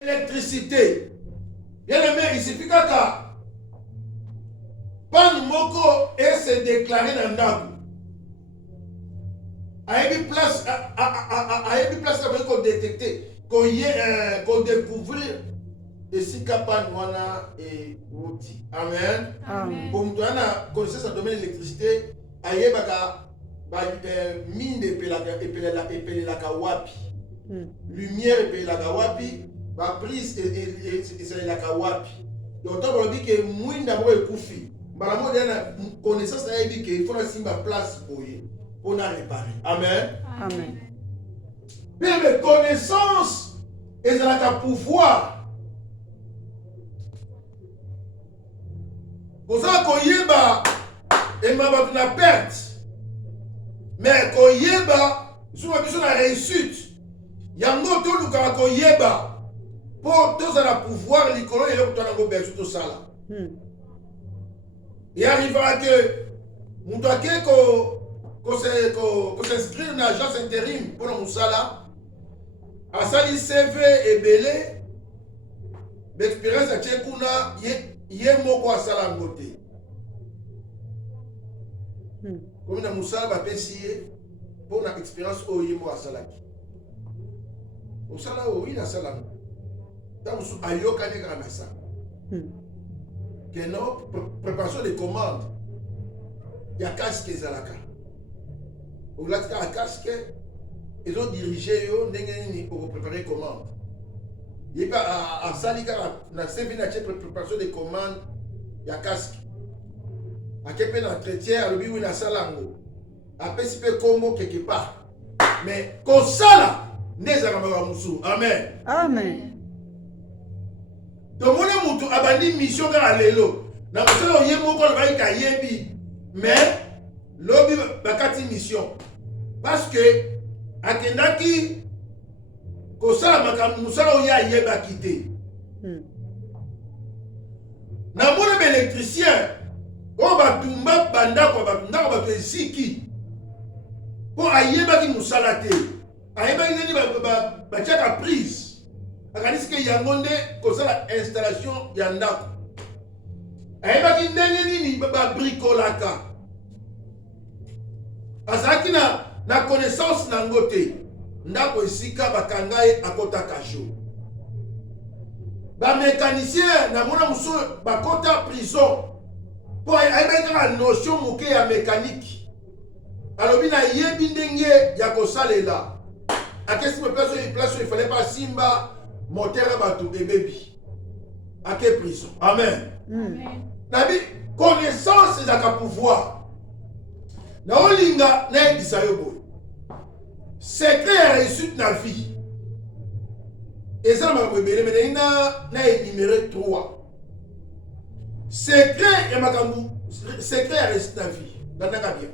Électricité. Bien aimé, il suffit qu'à panne moko et se déclarer dans l'âme. À une place, qu'on détecte, qu'on découvrir. Et si capable, et outil. Amen. Amen. Pour nous donner connaissance dans le domaine de l'électricité, aïe baka mine epele la kawapi. Lumière epele la kawapi, ba prise et la kawapi. Donc tant qu'on dit que mouine d'abord est koufi. Bah la mode connaissance aïe dit qu'il faut la simba place pour la réparer. Amen. Amen. Mais connaissance et la pouvoir. Pour ça koyeba et ma na perte. Mais koyeba sur la réussite. Yango to luka koyeba pour tous à la pouvoir likolo et le tona go besu to sala. Il arrivera que mutake ko s'inscrire dans l'agence intérim pour le musala. A sali CV et belé. L'expérience a tchekuna ye moko asala ngote. Comme na musala ba pesiye pour na expérience o ye mo asala ki. Musala o ina sala. Dans su ayoka ne kana sa. Que non préparation de commande. Ya casque zalaka. Au latka casque ils ont dirigé yo ndenge ni pour préparer commande. Il y a un salika na servi na préparation de commandes ya casque. A quelqu'un d'entretien à l'objet ou na salango. A pesipe combo quelque part. Mais comme ça là, n'est pas musu. Amen. Amen. Donc mon mutu abandi mission ga lelo. Na muselo yemo ko ba ka yebi. Mais lobi bakati mission. Parce que akendaki kosala makambo musala oyo ayeba kite. Na mona électricien o batumba bandako bato eziki po ayebaki musala te. Ayebaki nini batiaka prise. Akanisi ke yango nde kosala installation ya ndako. Ayebaki ndenge nini babrikolaka. Azalaki na connaissance na ngo te. Ndako esika bakanga ye akota kasho. Ba mécanicien na mona muso bakota prison. Pour ayebaki la notion moke ya mécanique. Alobi na yebi ndenge ya kosalela. Akesi me place il fallait pas simba moteur bato bebebi. Ake prison. Amen. Nabi connaissance ezaka pouvoir. Na olinga na ebisa yo boy. Secret ya réussite na vie. Et ça m'a révélé mais na énuméré 3. Secret ya makambu, secret ya réussite na vie. Bandaka bien.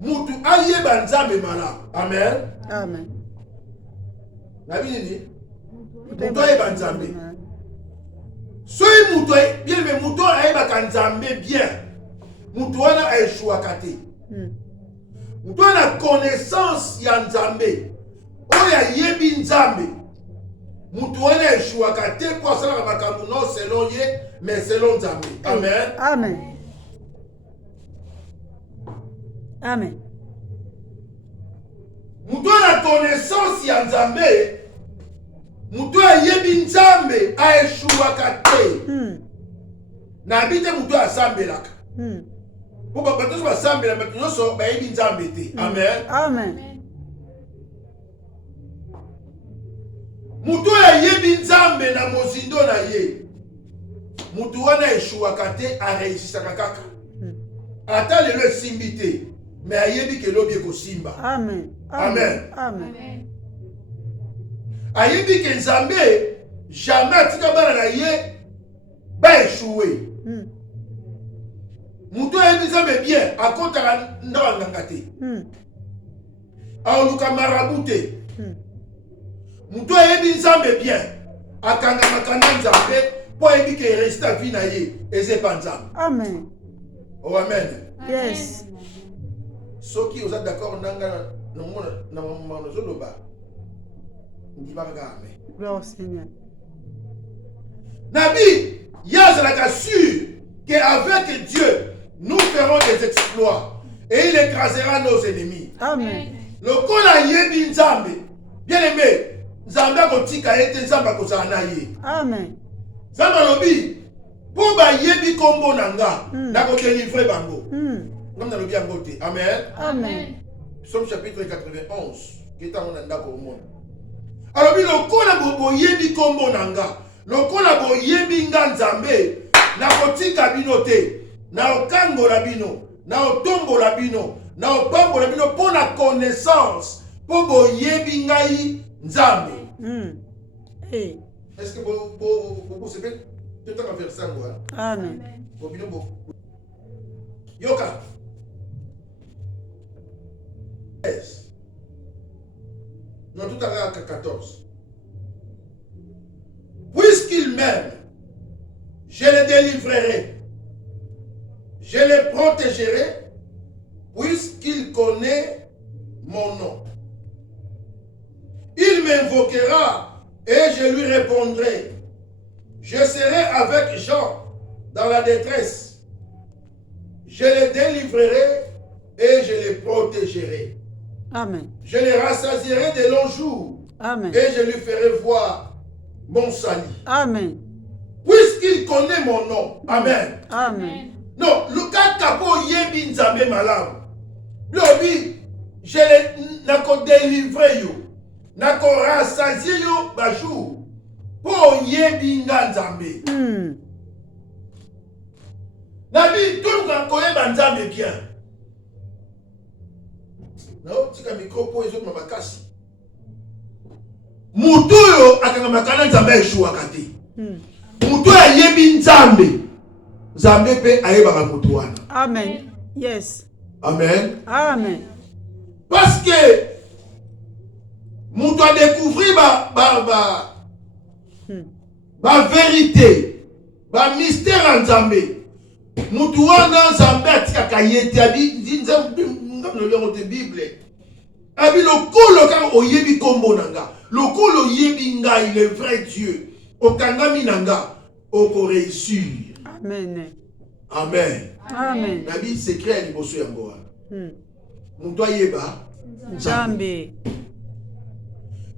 Mutu ayeba nzambe mala. Amen. Amen. Na nini? Mutu ayeba nzambe. Soy mutu bien mais mutu ayeba nzambe bien. Mutu wana aeshuaka te. Mutu ana connaissance ya nzambe. Oya yebi nzambe. Mutu wana eshuaka te kwa sala makambu non selon ye mais selon nzambe. Amen. Amen. Amen. Mutu ana connaissance ya nzambe. Mutu ayebi nzambe aeshuaka te. Na bite mutu asambelaka. Pour bato so basambela bato nyonso bayebi nzambe te. Amen. Amen. Mutu ayebi nzambe na mozindo na ye. Mutu wana eshuaka te areisisaka kaka. Ata lelo esimbi te. Mais ayebi ke lobi ekosimba. Amen. Amen. Amen. Ayebi ke nzambe jamais atika bana na ye ba échoué. Mutu ayebi nzambe bien akotaka ndawa nganga te. Aoluka marabu te. Mutu ayebi nzambe bien akanga makanda nzambe po ayebi ke resta vie na ye ezepa nzambe. Amen. Oh amen. Yes. Soki oza d'accord nanga na mona zoloba. Gloire au Seigneur. Nabi, Yazalaka sûr qu'avec Dieu, nous ferons des exploits et il écrasera nos ennemis. Amen. Le kola yebi nzambe, bien aimé, nzambe akotika ete nzambe akozala na ye. Amen. Nzambe alobi, po ba yebi kombo nanga, nako délivrer bango. Comme dans le bien côté. Amen. Amen. Psaume chapitre 91, qui est en ndako au monde. Alors bi le kola bobo yebi kombo nanga, le kola bo yebi nzambe, nakotika bino te, na okango la bino, na otombo la bino. Na opambo la bino pour la connaissance pour boyebi ngai nzambe. Est-ce que vous savez tout à faire ça moi? Amen. Yoka. Non, tout à l'heure 14. Puisqu'il m'aime, je le délivrerai, je le protégerai. Puisqu'il connaît mon nom. Il m'invoquera et je lui répondrai. Je serai avec Jean dans la détresse. Je le délivrerai et je le protégerai. Amen. Je le rassasierai de longs jours. Amen. Et je lui ferai voir mon salut. Amen. Puisqu'il connaît mon nom. Amen. Amen. Non, le cas kapo yebi nzambe malam. Lobi, je l'ai délivré yo. Nako rassasié yo bajou. Pour yebi nzambe. Nabi, tout le monde connaît nzambe bien. Non, tika micro pour les autres mamakasi. Mutu yo akanga makana nzambe eshua kati. Mutu ya yebi nzambe. Nzambe pe ayeba mutu wana. Amen. Yes. Amen. Amen. Parce que nous doit découvrir la vérité, le mystère en Zambé. Nous doit dans Zambé atika kayete abi Zambé ngam le Bible. Abi le kolo ka oyebi kombo nanga. Le kolo yebi ngai le vrai Dieu. Okangami nanga oko réussir. Amen. Amen. Amen. Nabi secret liboso yango. Mutu ayeba Nzambe.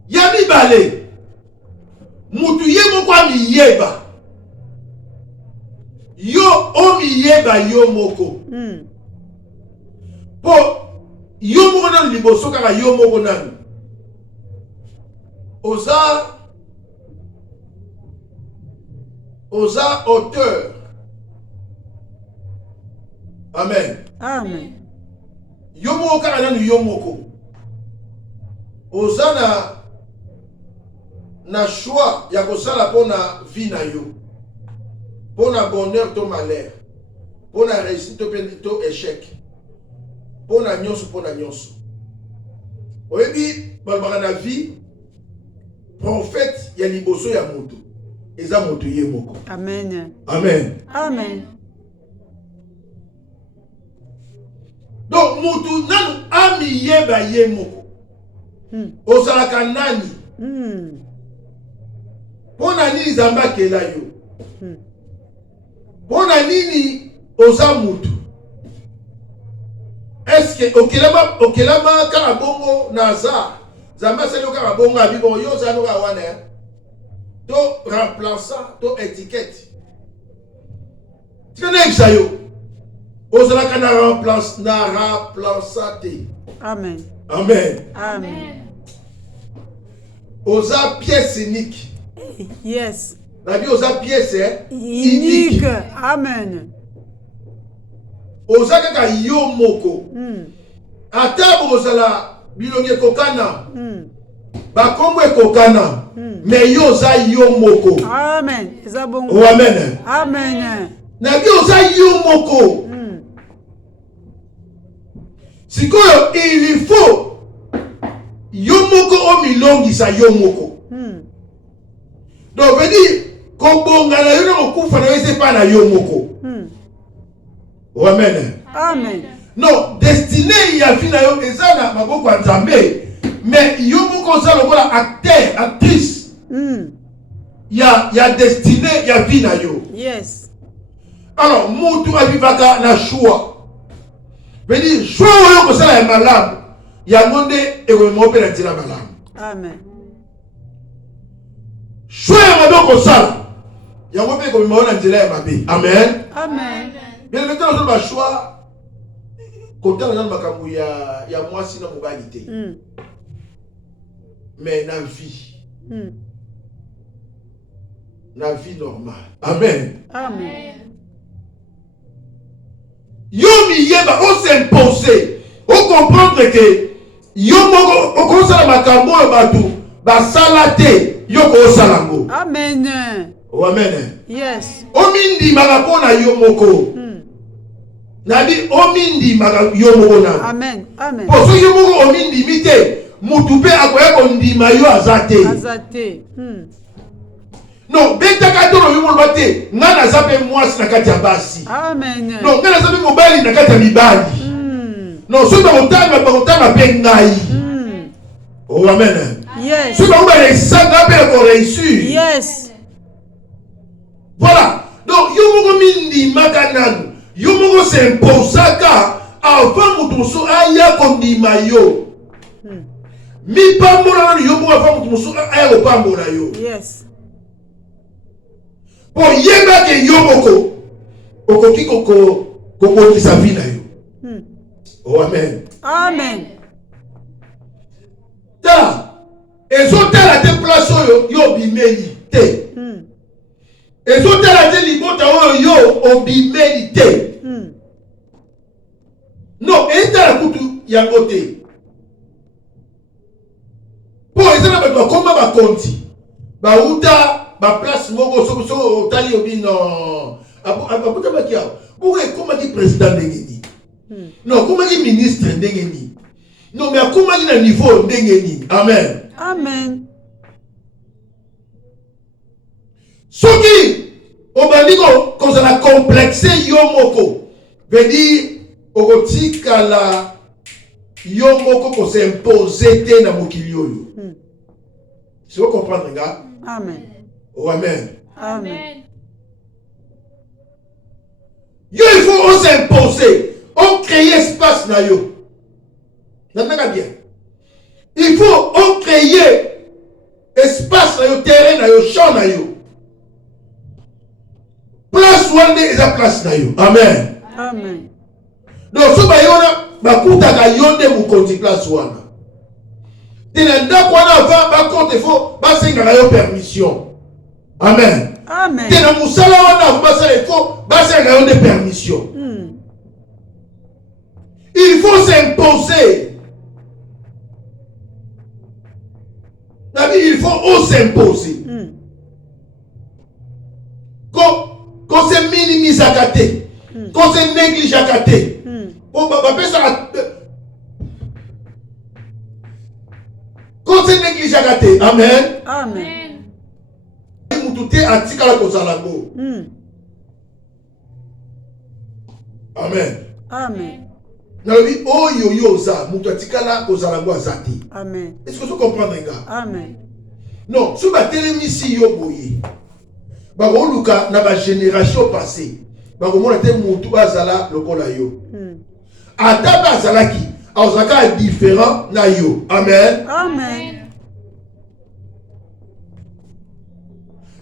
Yabi bale. Mutu yebo kwa miyeba. Yo omiyeba yo moko. Po yo moko nanu liboso kaka yo moko nanu. Oza auteur. Amen. Amen. Yomoko kaka nanu yomoko. Oza na choix ya kosala pona vie na yo. Pona bonheur to malheur. Pona réussite to échec. Pona nyonso pona nyonso. Oyebi balbaka na vie prophète ya liboso ya moto. Eza moto ye moko. Amen. Amen. Amen. Donc, mutu nanu ami yeba ye moko. Ozalaka nani? Pona nini zamba kela yo? Pona nini oza mutu? Est-ce que okelama kaka bongo naza? Zamba seli kaka bongo abibon yo zano ka wana. To remplaçant, to étiquette. Tu connais ça yo? Ozalaka na remplaçate. Amen. Amen. Amen. Oza pièce unique. Yes. La vie oza pièce unique. Amen. Oza kaka yo moko. Ata bozala bilonge kokana. Bakombo kokana. Mais yo oza yo moko. Amen. Eza bongo. Oh, amen. Amen. Na vie oza yo moko. Sikoyo il faut yomoko omilongisa yomoko. Donc veut dire kobonga na yo na okufa na yese pa na yomoko. Amen. Amen. Non, destiné ya fina yo ezana maboko ya Nzambe mais yo moko za lokola acteur, actrice. Il y a destiné, il y a vie na yo. Yes. Alors, mutu avivaka na choix. Veut dire, choix oyo ko sala ya malamu. Ya monde ekomo pe na tira malamu. Amen. Choix ya mabe ko sala. Ya ngo pe ekomo na tira ya mabe. Amen. Amen. Bien maintenant on va choix. Kota na makambo ya mwasi na mobali te. Mais na vie. La vie normale. Amen. Amen. Yo mi yeba on s'imposer. On comprendre que yo moko on kosala makambo ya batu ba salate yo ko salango. Amen. Oh, amen. Yes. O mindi magapona yo moko. Nabi o mindi magapona yo moko na. Amen. Amen. Pour ceux yo moko o mindi mite mutupe akoya ko ndima yo azate. Azate. Non, betaka tolo yo mo bate ngana zape mwasi na kati ya basi. Amen. Non, ngana zape mobali na kati ya mibali. Non, so ba kotanga pe ngai. Oh amen. Yes. So ba réussir ngape ko réussir. Yes. Voilà. Donc yo moko mindi makananu. Yo moko s'imposaka avant mutu so aya ko ndima yo. Mi pambola yo moko avant mutu so aya ko pambola yo. Yes. Pour yeba ke yo moko okoki koko sa vie na yo. Oh amen. Amen. Ta ezotala te place oyo yo bimeli te. Ezotala te libota oyo yo obimeli te. Non, ezotala kutu yango te. Po ezala bato bakoma bakonti bauta ba place moko so tali obino abuta bakia boko ekoma ki président ndengeni. Non, comment ki ministre ndengeni. Non, mais comment ki na niveau ndengeni. Amen. Amen. Soki obandi ko za complexe yo moko veut dire okotika la yo moko ko s'imposer te na mokili oyo. Si vous comprenez nga? Amen. Oh amen. Amen. Yo il faut on s'imposer, on crée espace na yo. N'entendez bien. Il faut on créer espace na yo, terrain na yo, champ na yo. Place wande eza place na yo. Amen. Amen. Donc so ba yona bakutaka yonde mukonzi place wana. Tena ndako wana avant bakonte faut basenga yo permission. Amen. Amen. Tena musala wana basala il faut basenga yo de permission. Il faut s'imposer. Il faut s'imposer. Qu'on se minimise à côté. Qu'on se néglige à côté. Qu'on se néglige à côté. Amen. Amen. Mutute atikala kozalago. Amen. Amen. Nalobi oyo yo za mutu atikala kozalago azati. Amen. Est-ce que vous comprenez nga? Amen. Non, si ba telemisi yo boye. Ba luka na ba génération passée. Ba komona te mutu bazala lokola yo. Ata bazalaki, azaka différent na yo. Amen. Amen.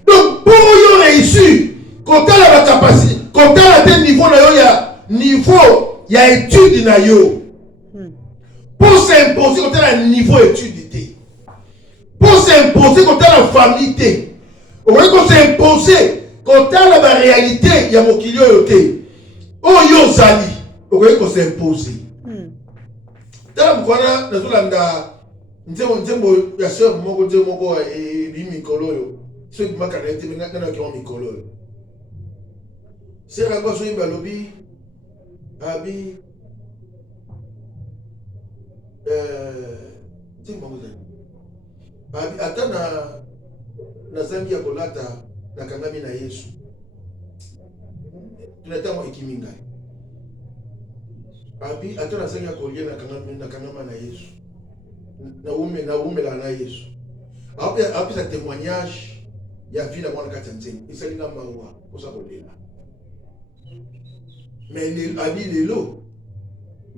Donc pour yo réussir, quand tu as la capacité, quand tu as un niveau na yo ya niveau ya étude na yo. Pour s'imposer quand tu as un niveau étude. Pour s'imposer quand tu as la famille. On va s'imposer quand tu as la réalité, il y a mon kilio yote. Oh yo zali, on va s'imposer. Tala mkwana na zulanda nzembo ya sœur moko bi mikolo yo. So ki makana ete ngana ki on mikolo yo. Sera kwa so imba lobi abi nzembo ngozani. Abi atana na zangi ya kolata na kangami na Yesu. Tunataka mo ikiminga. Abi atana zangi ya kolia na kangama na Yesu. naumela na Yesu apesa témoignage ya vie na mwana kati ya nzembo esalinga mawa kosa kolela mais abi lelo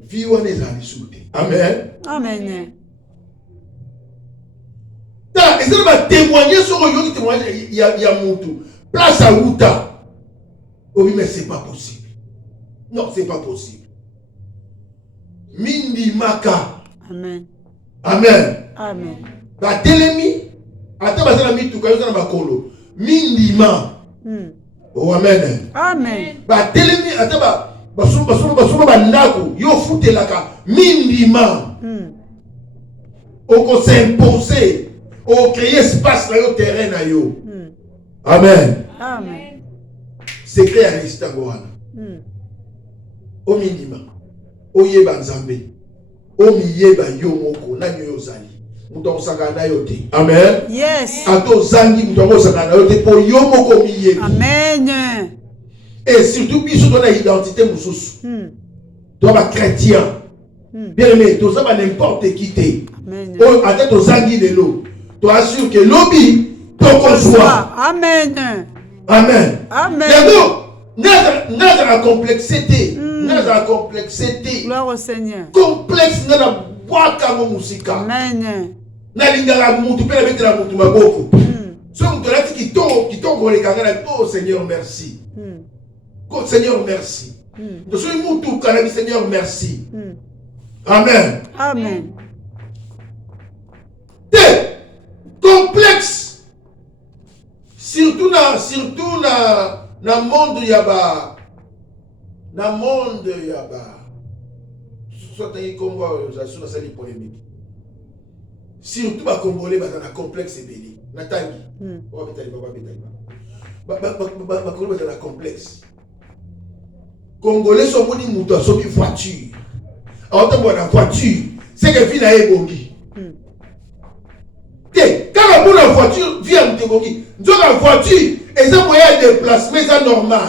vie wana ezali lisusu te. Amen. Amen. Ta ezali batémoigne soko yoki témoignage ya mutu place à uta. Oui, mais c'est pas possible. Non, c'est pas possible. Mindi maka. Amen. Amen. Amen. Ba telemi ata bazala mitu kayo na bakolo. Mindi ma. Oh amen. Amen. Ba telemi ata basuma bandako yo futelaka mindi ma. Oko s'imposer, o créer espace na yo terrain na yo. Amen. Amen. Secret à l'Istangoana. Au minimum. Au yeba nzambe. Au miyeba yomoko. Nanyo yozali. Mouton sakana yote. Amen. Yes. Ato zangi mouton sakana yote. Po yomoko miyeba. Amen. Et surtout, biso ton identité mousous. Toi, ma chrétien. Bien aimé, toi, ça va n'importe qui t'es. Amen. Oh, attends, toi, zangi de l'eau. Toi, assure que l'obi, ton conçoit. Amen. Amen. Amen. N'a la complexité. N'a la complexité. Gloire au Seigneur. Complexe n'a la boaka mo musika. Amen. Na linga la mutu pe la mettre la mutu maboko. So mutu la qui tombe les kangana. Oh Seigneur merci. Oh Seigneur merci. Donc so mutu kana Seigneur merci. Amen. Amen. Complexe. Surtout na monde yaba. Na monde yaba. Soit un Congo, j'assure ça les polémiques. Surtout les Congolais, ils ont un complexe belé. Nathalie, on va mettre un complexe. Congolais sont venus mouton sur une voiture. Alors, tu vois la voiture, c'est que vie n'a ébongi. Quand la voiture vient de ébongi, la voiture, ils ont moyen de déplacement, c'est normal.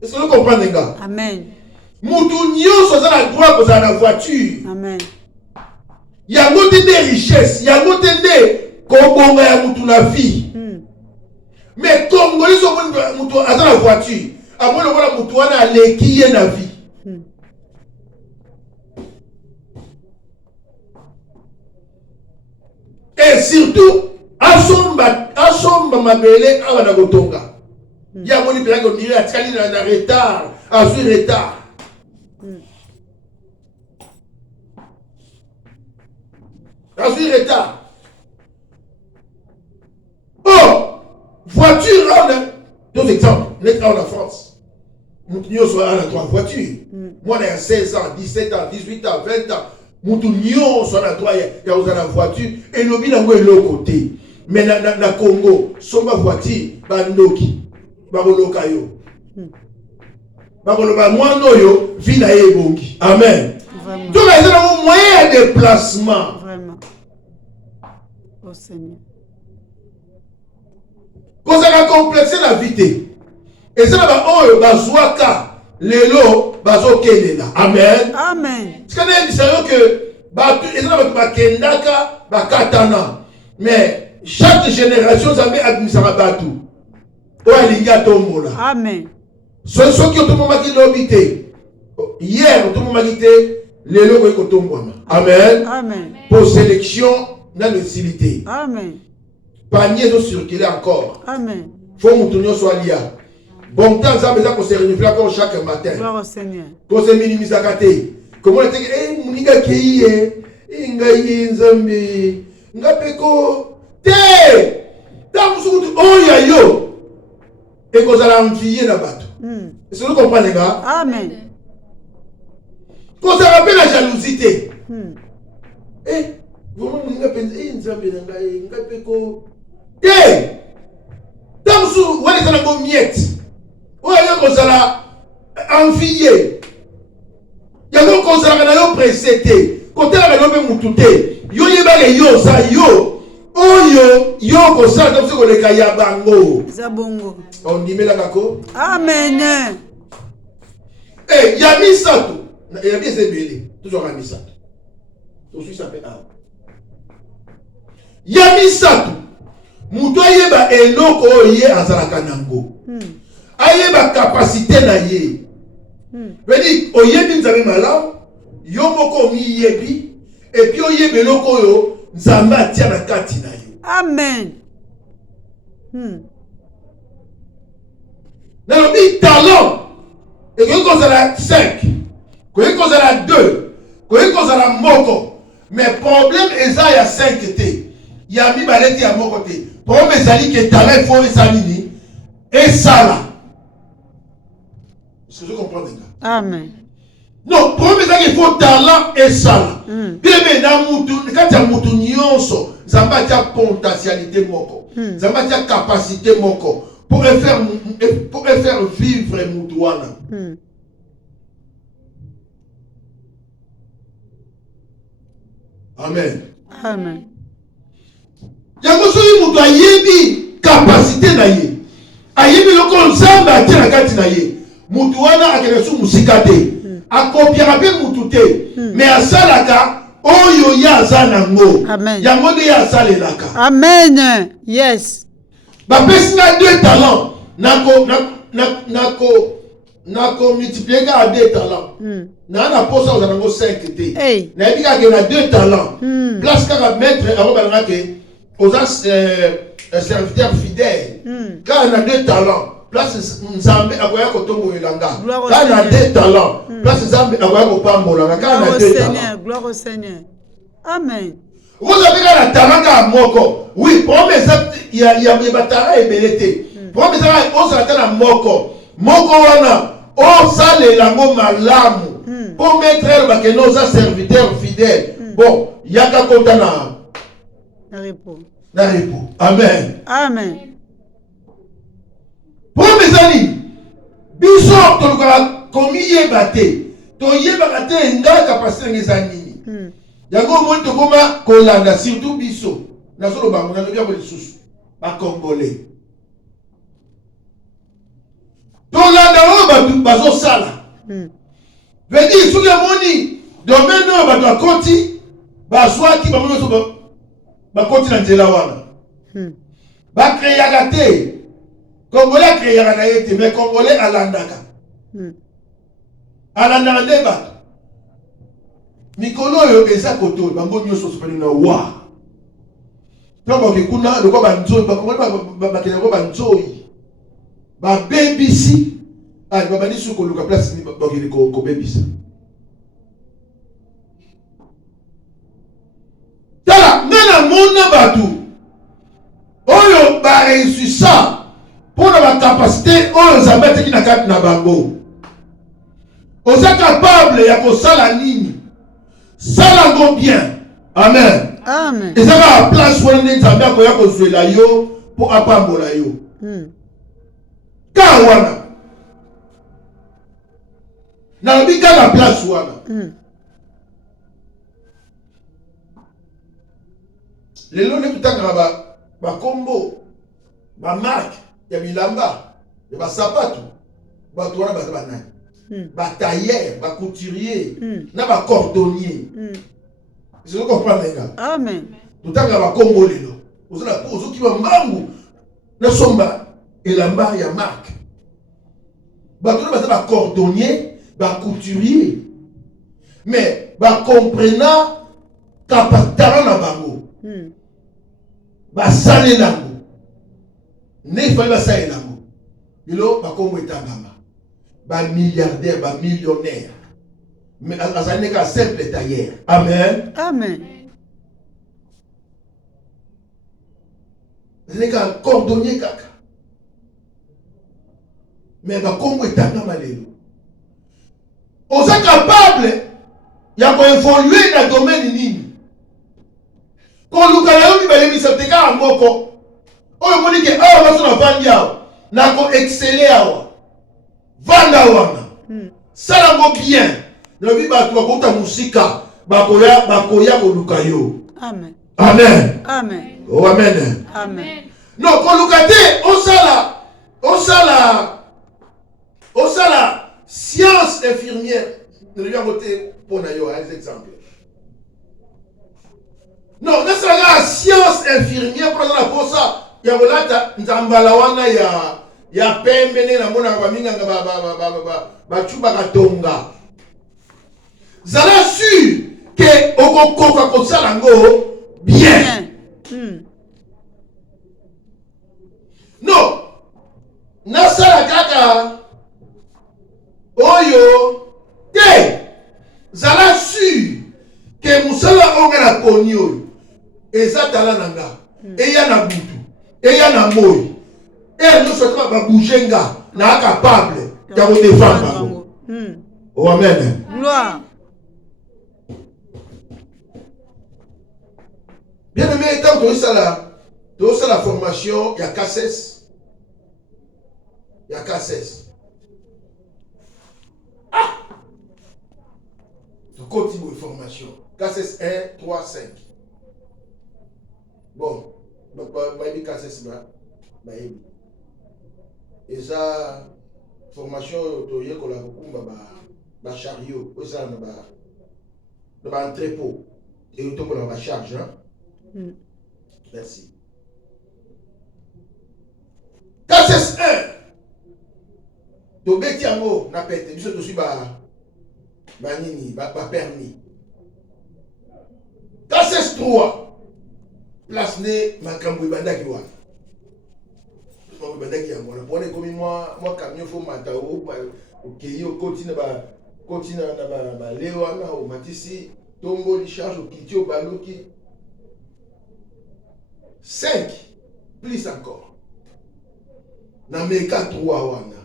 Est-ce que vous comprenez, les gars? Amen. Moutou nyonso za na droit pour la voiture. Amen. Il y a moté des richesses, il y a moté des kobonga ya moutou na vie. Mais Congolais sont moutou à la voiture. Avant le voilà moutou na leki na vie. Et surtout asomba mabele awana gotonga. Il y a moni pela ko dire atali na retard, a sur retard. Dans un retard. Oh, voiture, deux exemples. Nous sommes en France. Nous sommes à la droite voiture. Moi, j'ai 16 ans, 17 ans, 18 ans, 20 ans. Nous sommes à la droite, il y a la voiture. Et nous sommes à l'autre côté. Mais dans le Congo, sommes à la voiture, bandoki, barolokayo. Baroloba mwanoyo, vina ebongi. Amen. Donc, il y a un moyen de déplacement. Vraiment. Au Seigneur. Quand ça a complexé la vie. Et ça va bazouaka lelo bazokelela. Amen. Amen. C'est que batu ezana bakendaka bakatana. Mais chaque génération zambe administra batu. Oya linga tombola. Amen. Ce qui ont maki lobité. Hier tout maki te lelo ko tombona. Amen. Amen. Pour sélection dans le facilité. Amen. Panier doit circuler encore. Amen. Faut moutonio soit lié. Bon temps, ça veut dire qu'on se renouvelle encore chaque matin. Gloire au Seigneur. Qu'on se minimise à côté. Comment on dit, eh, mouniga kei, eh, ngayi nzambi, ngapeko, te, tamusukutu, oh ya yo, et qu'on a envié la bateau. Est-ce que vous comprenez, les gars? Amen. Qu'on se rappelle la jalousie. Eh, vraiment, mouniga pense, eh, nzambi, ngapeko, te, tamusu, wale sana go miette. Ouais, il y a envié. Il y a qu'on s'est là précédé. Quand elle a là moutouté. Yo yeba yo sa yo. Oh yo ko sa comme ce qu'on les kaya bango. Zabongo. On dit mais la kako. Amen. Eh, Yami Sato. Il y a bien ces belés. Toujours Yami Sato. Je suis sapé à. ya misato mutu ayeba eloko oyo ye azalaka nango ayeba kapasité na ye veut oyebi nzambe malamu yo moko omiyebi epuis oyeba eloko oyo nzambe atia na kati na yo. Amen. Nalobi talent ekoki kozala 5 koki kozala 2 koki kozala moko mais problème eza ya 5 te ya mibale te ya moko te. Problème ezali ke talent ifo eza nini esala. Est-ce que je comprends les gars? Amen. Non, problème ezali ke ifo talent esala bilebe na mutu kati ya mutu nyonso nzambe atia potentialité moko nzambe atia capacité moko pour faire vivre mutu wana. Amen. Amen. Yango soki mutu ayebi capacité na ye ayebi loko nzambe atia na kati na ye mutu wana akende su musika te akopiaka mpe mutu te mais asalaka oyo ye aza nango yango nde ye asalelaka. Amen. Yes. Bapesi nga 2 talents nako multiplier ka 2 talents na posa ozala nango 5 te nayebi kaka na 2 talents place kaka maître akobalanga ke oza serviteur fidèle kaka na 2 talents place nzambe akoya kotombolela nga kaka na 2 talents place nzambe akoya kopambolanga kaka na 2 talents. Gloire au Seigneur. Amen. Vous avez la talent à moko. Oui, pour mes il y a batara et belete. Pour mes amis, on s'attend à moko. Moko wana, on sale lango malamu. Pour mettre le nos serviteurs fidèles. Bon, il y a qu'à compter na repos. Amen. Amen. Pour mes amis, biso to ka komi yebate. To yebate nga capacité ngezani. Yango mo to koma kolanda surtout biso na solo bango na lobia ko lisusu ba congolais to landa o batu bazo sala vedi suki amoni domaine no batu akoti ba swaki ba mono so ba koti na nzela wana ba créer te congolais créer na yete mais congolais alandaka alanda ndeba mikolo yo eza koto bango nyonso sopani na wa to bakekuna loko banzoi bakena ko banzoi babebisi babandisi koluka place bakeli kobebisa tala ngana mona batu oyo bareusisa mpona bacapacité oyo nzambe ateki na kati na bango oza capable ya kosala nini salango bien. Amen. Amen. Et ça va à place où on est en train de construire la yo pour apprendre la yo. Quand wana na bika la place wana. Les lots ne tutanga ba combo ba marque ya bilamba ya ba sapato ba toana ba nani. Ba tailleur, ba couturier, na ba cordonnier. Je comprends les gars. Amen. Tout à l'heure, Congo lelo. Vous allez poser qui va mangu. Na somba elamba ya marque. Ba tout ba cordonnier, ba couturier. Mais ba comprenant capatara na bango. Ba sale nango. Ne fallait ba sale nango. Ilo ba Congo etangama. Ba milliardaire, ba millionnaire. Mais à n'est qu'un simple tailleur. Amen. Amen. Ce n'est qu'un cordonnier kaka. Mais ba Congo etangama lelo. On est capable ya ko évoluer dans le domaine nini. Ko lukala yo bibale misateka moko. Oyo monike awa baso na vandi awa. Na ko exceller awa. Vanda wana. Salango bien. Le bi ba to ko ta musika bakoya ko luka yo. Amen. Amen. Amen. Oh amen. Amen. Non ko luka te osala science infirmière. Ne lui a voté pour na yo un exemple. Non, na sala science infirmière pour la posa ya bolata nzambala wana ya pembe ne na mona ba minga ba chuba katonga. Zala sûr que okokoka kosala ngo bien. Non, na sala kaka oyo te zala sûr que musala onga na konyo eza tala nanga eya na butu eya na moi et nous souhaitons ba bouger nga na capable ya ko défendre. Oh amen. Gloire. Bien aimé, tant que la formation, il y a K16. Il y a K16. Ah! Tu continues la formation. K16 1, 3, 5. Bon, je vais K16 là. Et ça, formation, tu as un chariot, tu as un entrepôt. Et tu as une charge. Merci. K16 1. Tu beti yango na pete biso to suis ba nini ba permis. K16 3. Place ne makambo ibandaki wa. Makambo ibandaki yango na pone komi moi camion fo mata o keyo continue na ba lewa na o matisi tombo li charge o kitio baloki 5 plus encore. Na meka 3 wana.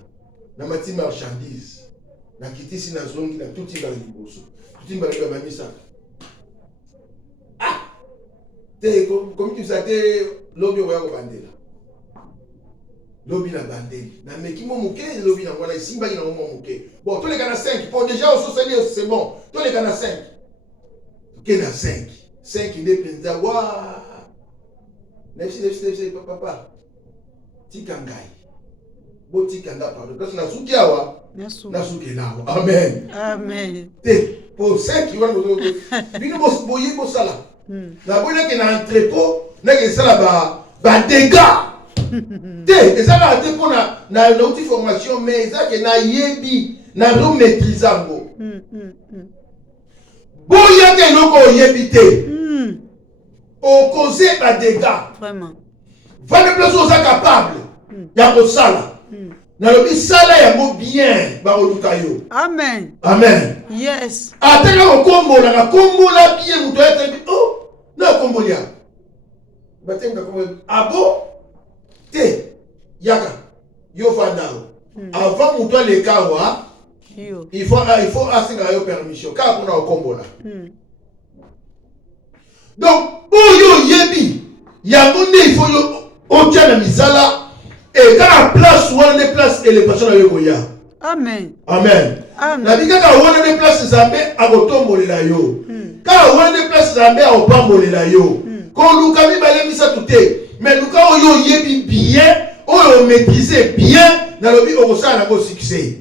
Na mati marchandise. Na kitisi na zongi na tuti ba liboso. Tuti ba ba misa. Ah! Te comme tu sais te lobby wa ko bandela. Lobby na bandeli. Na meki mo muke lobby na ngwana simba ina mo muke. Bon, tous les gars na 5. Pour déjà au sociali c'est bon. Tous les gars na 5. OK na 5. 5 il dépend wa Nefsi, papa. Tikangai. Bo tikanga pardon. Parce que na suki awa. Na suki lawa. Amen. Amen. Te, pour 5 qui vont nous bino boye bo sala. Na boye que na entrepôt, na que sala ba dégâts. Te, et ça va te pour na outil formation mais ça que na yebi, na no maîtrisango. Boya que loko yebi te. Au causer la dégâts. Vraiment. Va de place aux capables. Ya ko sala. Na lobi sala ya mo bien ba olukayo. Amen. Amen. Yes. Ataka ko kombo la bien muto ete oh na kombo ya. Batenga kombo abo te yaka yo fandao. Avant muto le kawa il faut asinga yo permission ka kuna kombo la. Donc, oyo yebi, yamonde il faut yo otia na misala et quand la place ou on place et les personnes avec goya. Amen. Amen. Amen. Na bika ka on des places zambe agotombolela yo. Ka on des places zambe opambolela yo. Ko luka mi bale misa touté. Mais luka oyo yebi bien, oyo maîtriser bien na lobi okosala na go succès.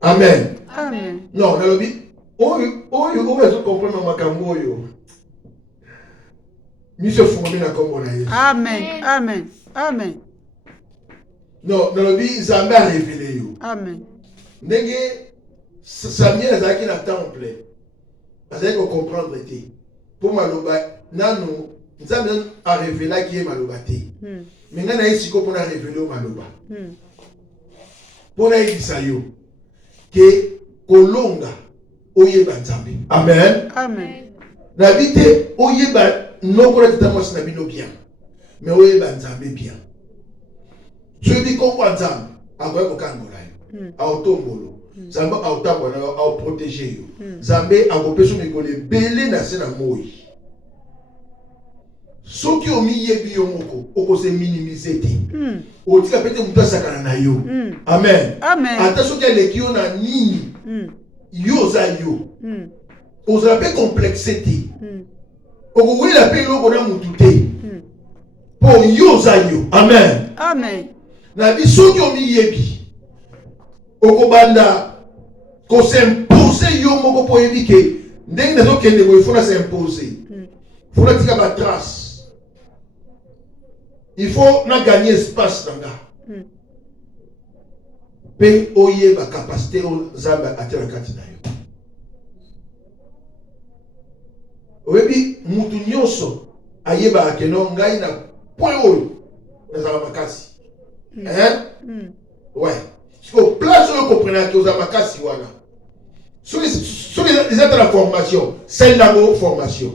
Amen. Amen. Non, na lobi oyo vezo comprendre makambo oyo. Mise fumami na kombo na Yesu. Amen. Amen. Amen. Non, na lobi Zambé a révélé yo. Amen. Ndenge Samuel azaki na temple. Azaki ko comprendre te. Pour maloba nanu Nzambe a révélé qui est maloba te. Mais ngana yesi ko pona révéler maloba. Pona yebisa yo ke kolonga oyeba Nzambe. Amen. Amen. Na bité oyeba nokora tatamosi na bino bien. Mais oyeba Nzambe bien. Celui qu'on voit Nzambe, akoya kokangola yo. Aotombolo. Nzambe aotambola yo, aoprotéger yo. Nzambe akopesa mikolo ebele na se na moi. Soki omiyebi yo moko, okose minimiser te. Otika pete mutu asakana na yo. Amen. Amen. Ata soki aleki yo na nini. Yo za yo. Ozala pe complexe te. Okowela pe loko na mutu te. Po yo za yo. Amen. Amen. Na biso ki omiyebi. Okobanda ko s'impose yo moko po yebi ke ndenge nazokende boye faut s'imposer. Faut na tika ba trace. Il faut na gagner espace dans là. Pe oye ba capacité o zamba atela kati na yo. Oyebi mutu nyonso ayeba akeno ngai na point oyo nazala makasi. Hein? Ouais. Parce que place où vous comprenez que vous avez makasi wana. Sur les de la formation, c'est la formation.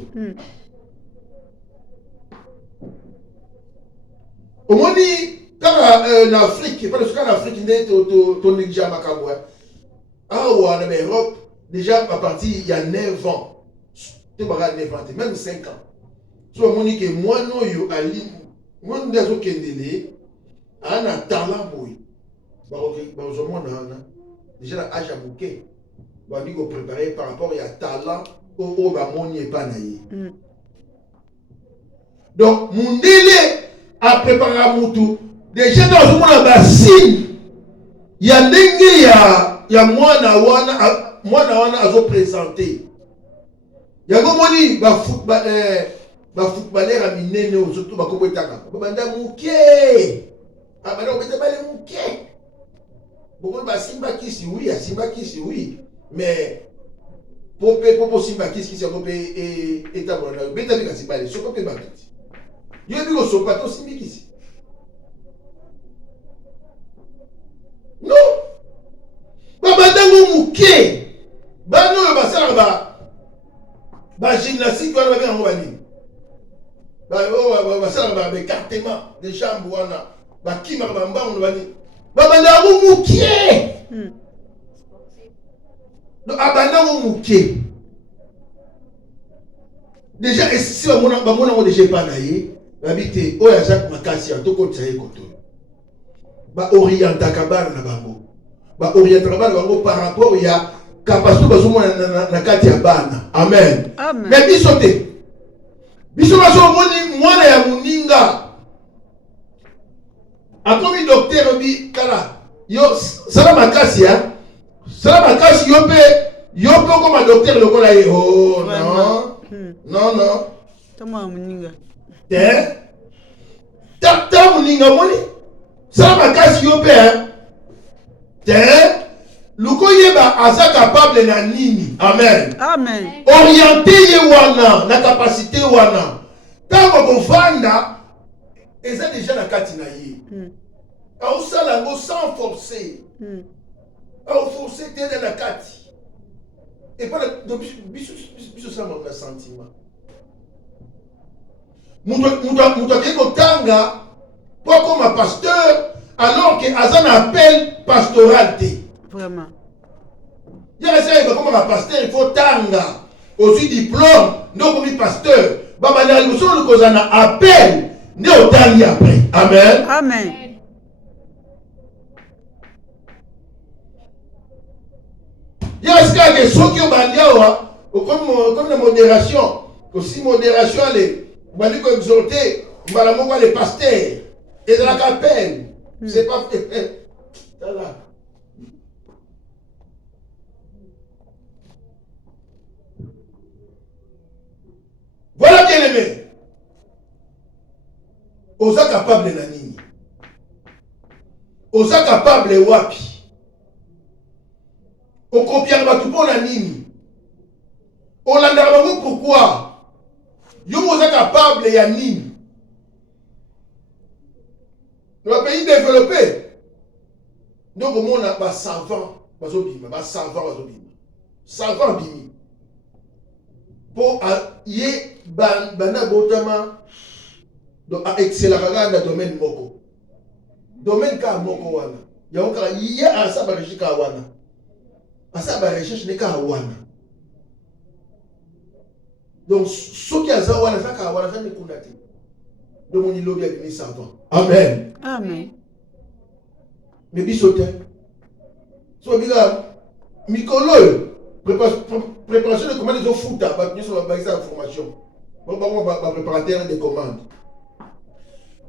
Au moins dit quand en Afrique, parce qu'en Afrique il est ton négligé à Makambo. Ah ou en Europe déjà à partir il y a 9 ans. Tu vas 9 ans, même 5 ans. So on dit que moi non yo ali moi ndazo kendele ana talent boy. Déjà l'âge à bouquet. On dit qu'on préparer par rapport à talent au bamoni et pas naïe. Donc mon délai à préparer à Moutou. Déjà dans le monde à signe. Il y a dengue il y a moi na à présenter. Il y a comme on dit footballeur à minene surtout ba ko betaka. Banda mouké. Ah bah non mais t'as pas les mouké. Beaucoup de Simba Kisi, oui, Simba Kisi, oui. Mais pour Simba Kisi, c'est un peu état bon. Mais t'as vu quand c'est pas les sopas que Bakiti. Il y a vu le sopa to Simba Kisi. Non. Babandango mouké. Ba non ba ça ba gymnastique on va bien en bani. Ba ça ba écartement des jambes wana. Ba kima ba mbang bani. Babandango mouké. Donc abandango mouké. Déjà si on déjà pas naïe, habité oya Jacques Makasi to ko tsaye koto. Ba orienta kabana na bango. Ba orienta kabana bango par rapport ya capacité bazumo na kati ya bana. Amen. Mais bisote. Biso baso moni mwana ya muninga. Akomi docteur obi kala yo sala makasi ya sala makasi yo pe comme docteur lokola ye oh non tama muninga ta muninga moni sala makasi yo pe luko yeba asa capable na nini. Amen. Orienter ye wana na capacité wana tango kovanda eza déjà na kati na ye. Alors ça là sans forcer. Alors forcer t'es na kati. Et pas biso ça mon sentiment. Muto keko tanga pas comme un pasteur alors que azan appel pastoral té. Vraiment. Il y a ça comme un pasteur il faut tanga. Aussi diplôme non comme pasteur. Baba na le son ko zana appel ne otangi après. Amen. Il y a ce cas de ceux qui ont bandiawa comme la modération. Aussi modération les on va dire qu'on exhorter on les pasteurs et de la capelle. C'est pas fait. Voilà. Voilà bien aimé. Osa capable na nini? Osa capable wapi? Okopiana batu pona nini? Olandaka bango pourquoi? Yo osa capable ya nini? Dans les pays développés, donc on a des savants, des savants bimi. Pour y bana botama donc accélérer dans le domaine moko. Domaine ka moko wana. Ya onka y a ça ba recherche ka wana. Asa ba recherche ne ka wana. Donc ce qui a ça wana ça ka wana ça ne kunati. Donc on y lobby avec les savants. Amen. Mais bisote. So biga mikolo préparation de commandes de foot, nous sommes basés sur la formation. On va préparateur des commandes.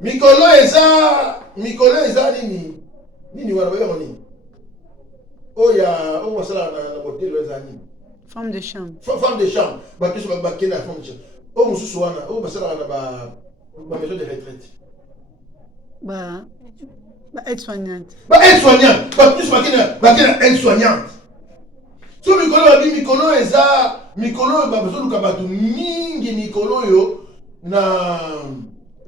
Mikolo eza nini wana wewe nini? Oya, on va sala na hotel eza nini? Femme de chambre. Femme de chambre. Bato so ba kena femme de chambre. O mususu wana, o basala na ba maison de retraite. Bah, aide-soignante. Aide-soignante. Bato so ba kena aide-soignante. So mikolo babi mikolo eza mikolo ba besoin luka bato mingi mikolo yo na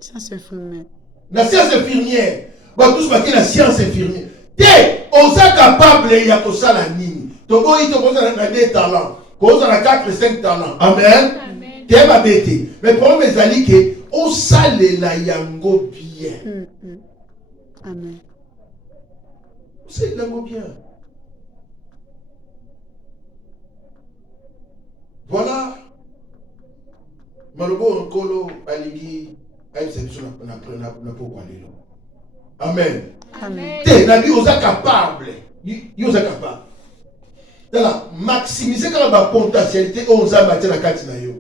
Science infirmière. La science infirmière. Bato so ba kena science infirmière. Te oza capable ya kosala nini. Togo ito koza na des talents. Koza na 4-5 talents. Amen. Te ba bete. Mais problème ezali ke o salela yango bien. Amen. C'est yango bien. Voilà. Malobo nkolo alingi ayisebiso na pokwa lelo. Amen. Amen. Te na bi oza capable. Yo oza capable. Tala maximiser quand la potentialité oza batia na kati na yo.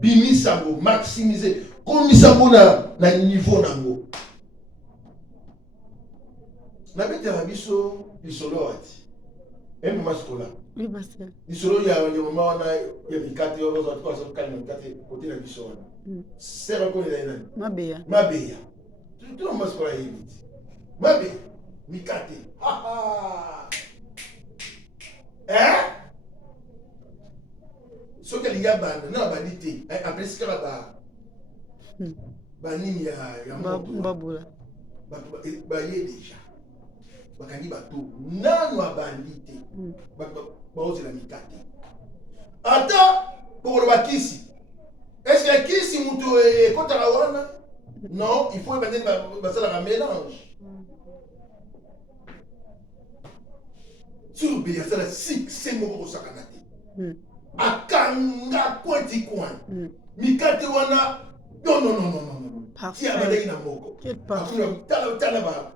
Bimisango maximiser komisango na niveau nango. Na betela biso lisolo ati. Emu maskola. Oui, pasteur. Lisolo ya mama wana ya mikate yo bazo kwa sababu kali mikate kote na biso wana. Sera ko ina ina. Mabeya. Mabeya. Tu maskola hivi. Mabeya mikate. Ha ha. Ce que les gars bandent, non, bandité. Après ce que là-bas, banini ya Babula. Baye déjà. Bakani bato. Non, bandité. Baozi la mikate. Attends, pour le bakisi. Est-ce que kisi muto e kota la wana? Non, il faut bander basala mélange. Sur bien ça la 6 c'est mo sakanate. Akanga kwenti kwan. Mikate wana non. Parfait. Ti abadai na moko. Quel parfait. Tala ba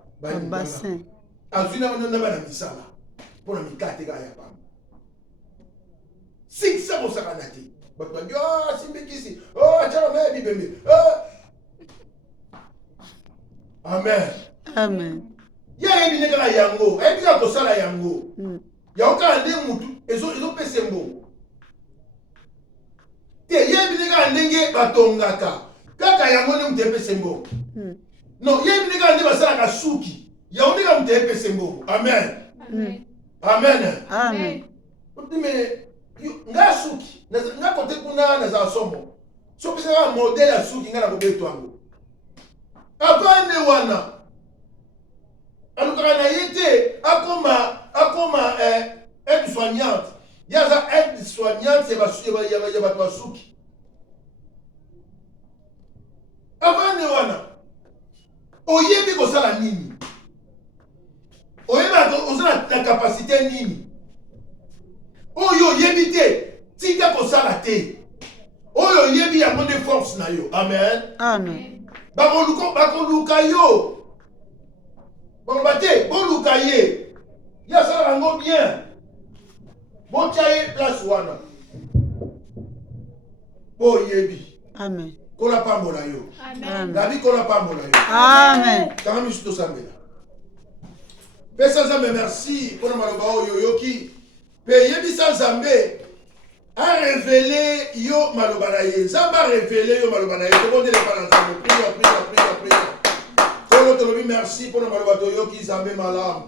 bassin. Azuna na ba na misala. Pour la mikate ga ya pa. 6 c'est mo sakanate. Bato yo simbekisi. Oh tala me bibembe. Amen. Amen. Ya ebi neka yango, ebi ka kosala yango. Ya oka ande mutu, ezo pese mbo. Te yebi neka ndenge batongaka. Kaka yango ne mute pese mbo. Non, yebi neka ande basala ka suki. Ya ondeka mute pese mbo. Amen. Amen. Amen. Mais nga suki, nga kote kuna na za somo. So pese ka modèle ya suki nga na kobeto yango. Apa ne wana. Alors, akoma aide-soignante. Il y a aide-soignante, c'est ma souki. Avant de wana, oyebi kosala nini? Oyebi kosala la capacité nini? Oyo yebi te, tika kosala te. Oyo yebi ya monde force na yo. Amen. Amen. Bakoluka yo. Bon bate, bon lukaye. Ya ça rango bien. Bon tiaye place wana. Bo yebi. Amen. Kola pambola yo. Amen. Gabi kola pambola yo. Amen. Quand je te sambela. Pesa zambe merci pour maloba oyo yoki. Pe yebi sa zambe a révélé yo maloba na ye. Zamba révélé yo maloba na ye. Ko bonde le parents zambe. Prière. Merci pour le maloba to yoki zambe malam.